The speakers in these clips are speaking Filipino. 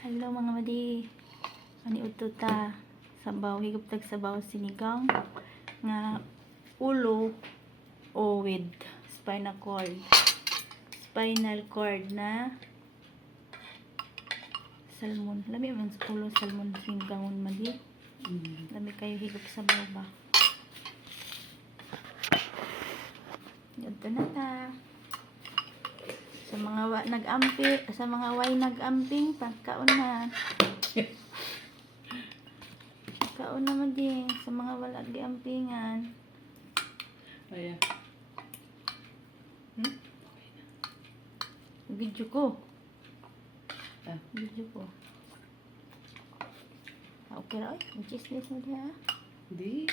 Hello mga madi. Ani ututa sabaw higop tag sabaw sinigang nga ulo o with spinal cord. Spinal cord na salmon. Lami man sa ulo salmon sinigangon madi. Lami kayo higop sabaw ba. Yun na ta. Sa mga way nag-amping, pagkaon na. Pagkaon naman din sa mga wala gi-ampingan. Ayan. Video ko. Ah. Video ko. Okay ra oy, chismis mo diha. Hindi.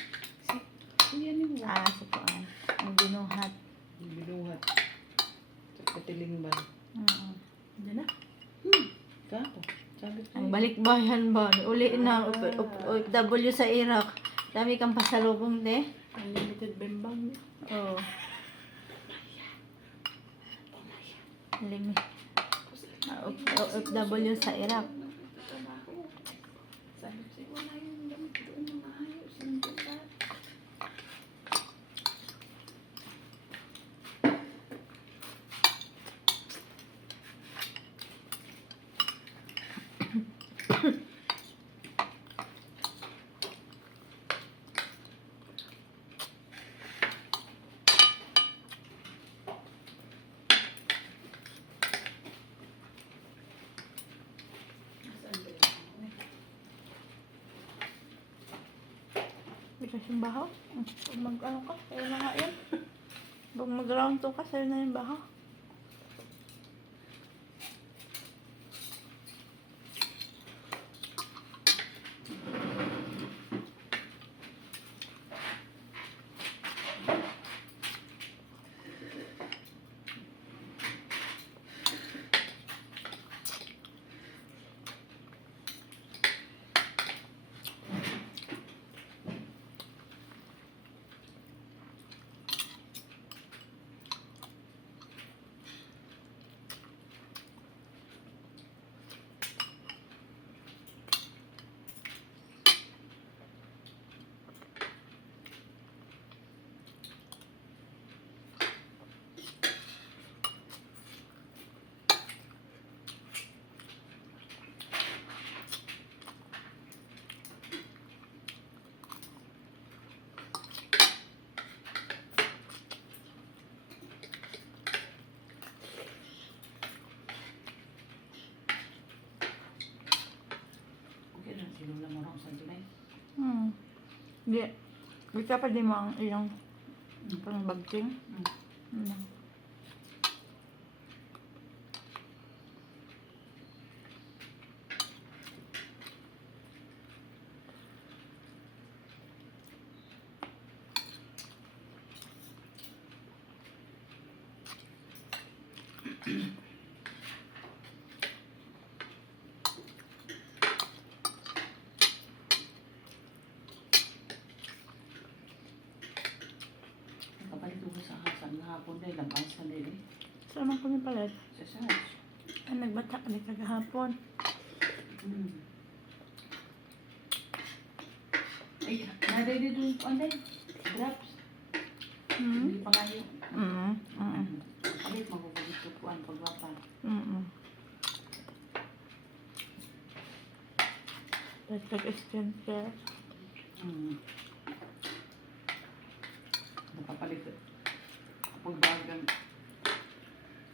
Yan yung Sa kuan. Ang binuhat. binuhat. Sa katiling ba? Hindi na. Kako. Sabi ko. Ang balikbayan ba? Uli na OFW sa Iraq. Dami kang pasalubong de. Unlimited bembang. Oh. Limit. OFW sa Iraq. Sabi ko, wala yung gamit doon ng maayos. Hindi ba? Bigas yung baho. Pag mag-ano ka, sa'yo na nga yan. Pag mag-round 2 ka, sa'yo na yung baho. Sinula mo lang sa July. Di. Di ka pa di mo ang iyong pang bagting. Kapalit ko sa hasan hapon dahil labas sa dili. Saan man kami palit? Sa Sarge. Ang nagbata kami kagahapon. Ay, na-ready doon po anday. Drops. Hindi pa kayo. Kapalit magugulit ko po ang pagbapa. Nag-extend care. Nakapalit ko. Kapag bagang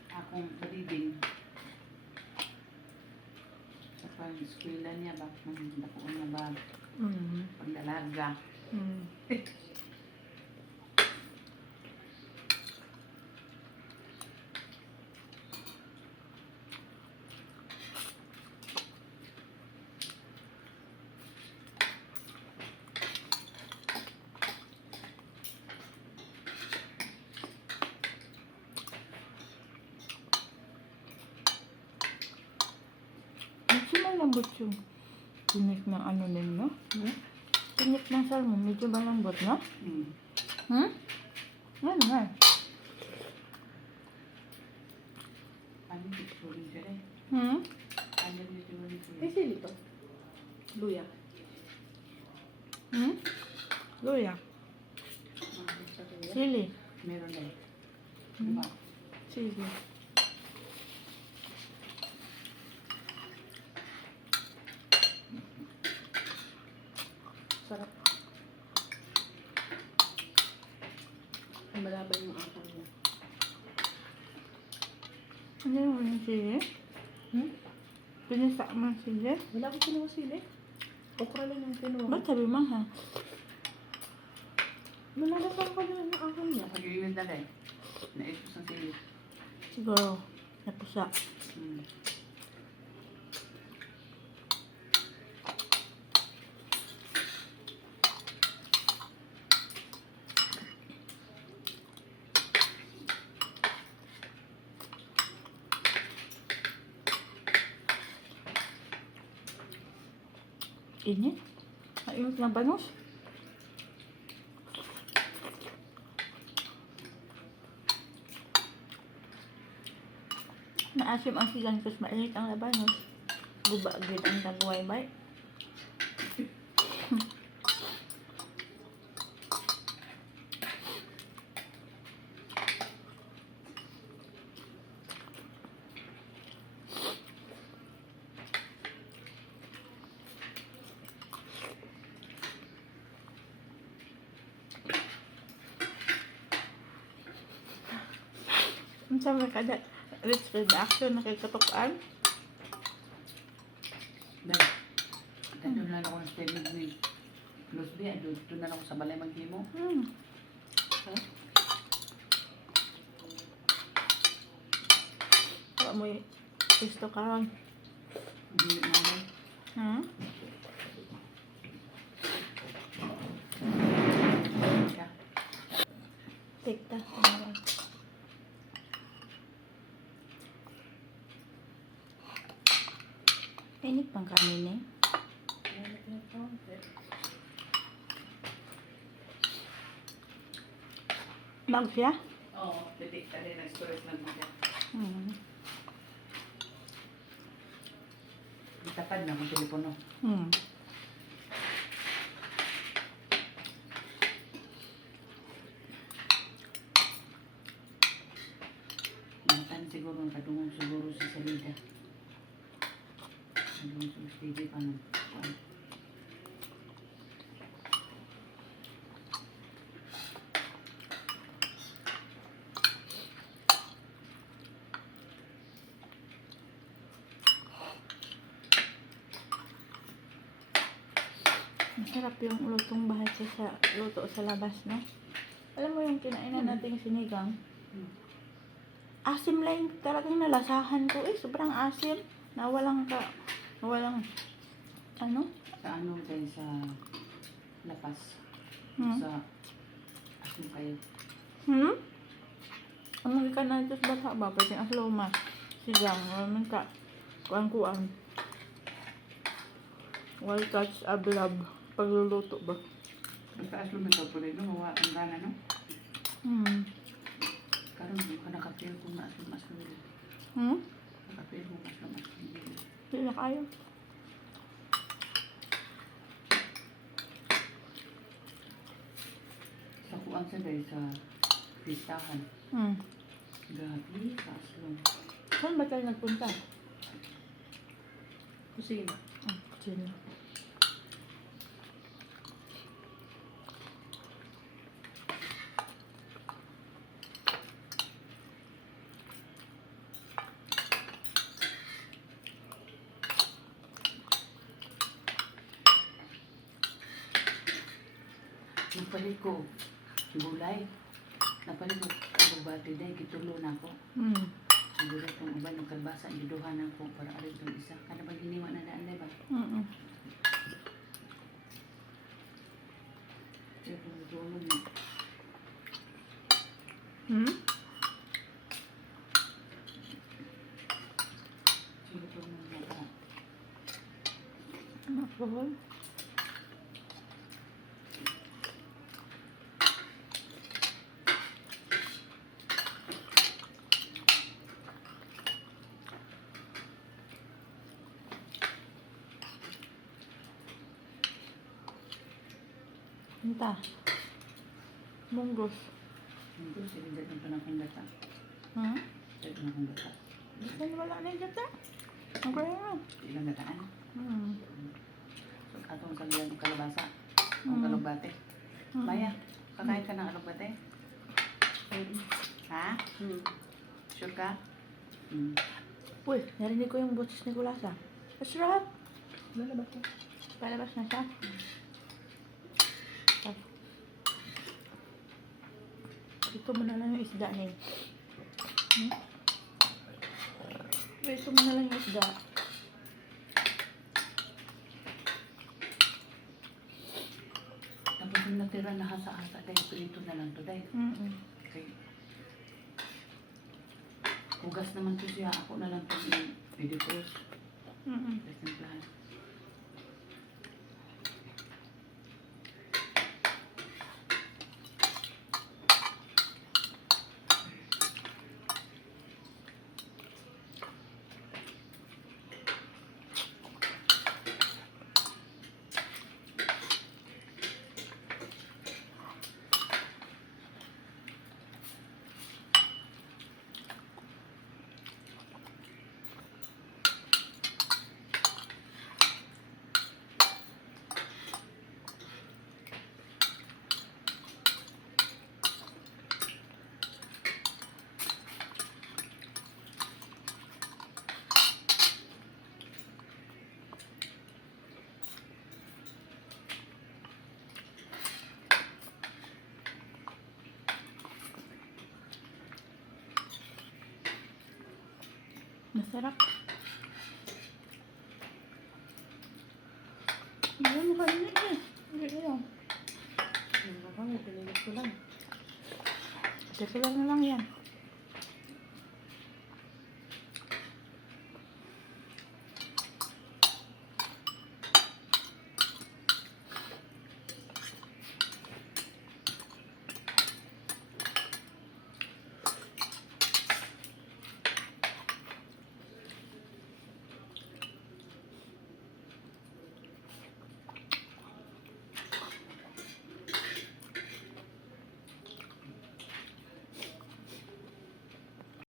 akong kalibing sa pang-eskwela niya ba? Nakuha na ba? Pagdalaga. Medyo malambot yung tinik ng ano din, no? Tinik ng salmon, medyo malambot, no? Ano nga? Ano yung picture siya eh? Hmm? Ano yung picture siya? Luya. Hmm? Luya. Sa luya. Sili. Meron din. Hmm. Diba? Sili. Sarap. Malabay yung asal niya. Ano yung sili? Hmm? Pinisa mo ang sili? Wala ko kinuha sili. Okra lang yung kinuha. Ba't sabi mo ha? Malalasan ko na yung asal niya. Pag-iwin na rin. Naipos ang sili. Siguro. Napusa. Hmm. Init. Mainit na banos. Naasim ang sigan kasi mainit ang labanos. Guba agad ang tagway bay. Ang sama kada rich reaction na kay katukaan. Dahil. Doon lang ako ng statement ni Luzby. Doon na lang ako sa balay maghimo. Ha? Wala mo gusto karon. Hindi naman. Hmm? Siya. Tikta. Init pang kanin eh. Bag siya? Oo, titik ka rin. Nag-storage lang mo siya. Hmm. Itapad na kung telepono. Hmm. Matan siguro ang kadungong siguro si Salida. Kadungong sa stevie pa nung. Masarap yung lutong bahay sa luto sa labas, no? Alam mo yung kinainan nating sinigang? Asim lang talagang nalasahan ko eh. Sobrang asim. Nawalang ano? Sa ano kayo sa lapas. Hmm? Sa asin kayo. Hmm? Ang ka na ito sa bata ba? Pwede ang loma. Sigang. Walang ka. Kuan-kuan. Wild catch ablab. Pagluluto ba? Basta aslo mo ito po rin. Mawa ang gana, no? Hmm. Karoon mo ka nakapil kung aslo-aslo rin. Hmm? Nakapil kung aslo-aslo rin. Hindi na kayo. Sa kuwan sa dahil sa pistahan. Hmm. Gabi, aslo. Saan ba tayo nagpunta? Kusina. Sino? Napalit ko gulay. Napalit ko bati dahil gitulo na ako. Hmm. Siguro itong uban ng kalbasa, giduhan ako para arin itong isa. Kada ba giniwa na daan ba? Mm. Pero kung tulong mo. Hmm? Siguro tulong mo na. Ano po? Hinta. Munggos. Hindi, sinigit ng panakong gata. Hmm? Sinigit ng panakong gata. Saan wala na yung gata? Ang kaya. Ilang gataan. Hmm. So, atong sabihan ng kalabasa. Mm. Ang kalugbate. Mm. Maya, kakain ka ng alugbate? Ha? Sure ka? Uy, narinig ko yung boses ni Kulasa. Masarap! Lalabas na. Palabas na siya. Ito mo na lang yung isda niya. Ito mo na lang yung isda. Tapos yung natira na hasa-hasa dahil prito na lang to dahil. Okay. Hugas naman to siya. Ako na lang to yung pedicures. Resimplahan. Masarap. Ayan, makainit eh. Hindi yan. Yung baka may pinilit ko lang. Teka lang na lang yan.